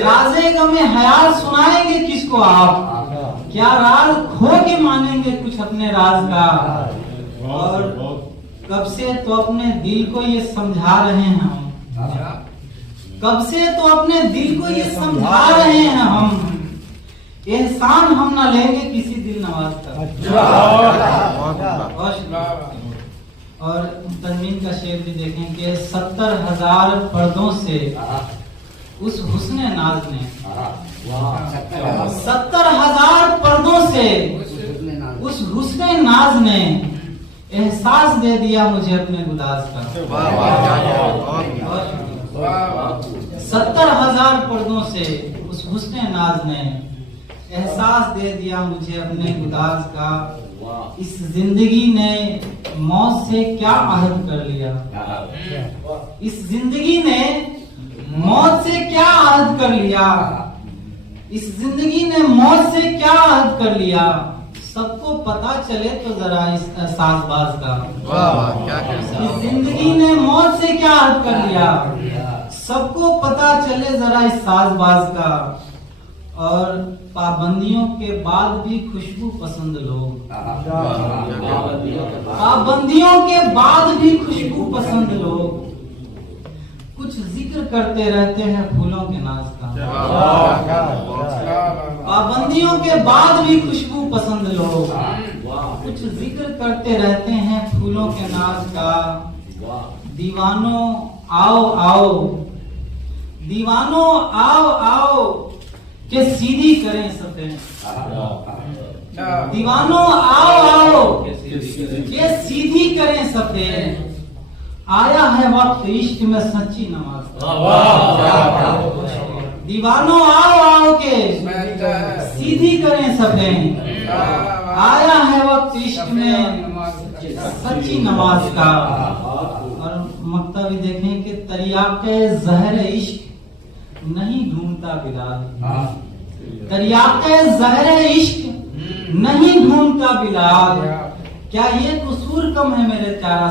राज़े गमे हयात सुनाएंगे किसको आप, क्या राज खो के मानेंगे कुछ अपने राज का। और कब से तो अपने दिल को ये समझा रहे हैं हम, कब से तो अपने दिल को ये समझा रहे हैं हम, एहसान हम ना लेंगे किसी दिल नवाज का। और तनवीन का शेर भी देखें कि 70,000 पर्दों से उस हुस्ने नाज ने, 70,000 पर्दों से उस हुस्ने नाज ने एहसास दे दिया मुझे अपने गुदाज का। 70,000 पर्दों से उस हुस्ने नाज ने एहसास दे दिया मुझे अपने गुदाज का। इस जिंदगी ने मौत से क्या अहद कर लिया, इस जिंदगी ने मौत से क्या अहद कर लिया, इस जिंदगी ने मौत से क्या अहद कर लिया। सबको पता चले तो जरा इस साजबाज का, इस जिंदगी ने मौत से क्या अहद कर लिया, सबको पता चले जरा इस साजबाज का। और पाबंदियों के बाद भी खुशबू पसंद लोग, पाबंदियों के बाद भी खुशबू पसंद लोग, कुछ जिक्र करते रहते हैं फूलों के नाज का। पाबंदियों के बाद भी खुशबू पसंद लोग, कुछ जिक्र करते रहते हैं फूलों के नाज का। दीवानों आओ आओ, दीवानों आओ आओ के सीधी करें सफेद, दीवानों आओ आओ के सीधी करें सफेद। आया है वक्त इश्क में सच्ची नमाज का। दीवानों आओ आओ के सीधी करें सफेद, आया है वक्त इश्क में सच्ची नमाज का। और मक्ता भी देखें कि तरियाक़े ज़हर इश्क नहीं ढूंढता बिलाल, तरियाक़े ज़हर इश्क नहीं ढूंढता बिलाल। क्या ये कसूर कम है मेरे प्यारा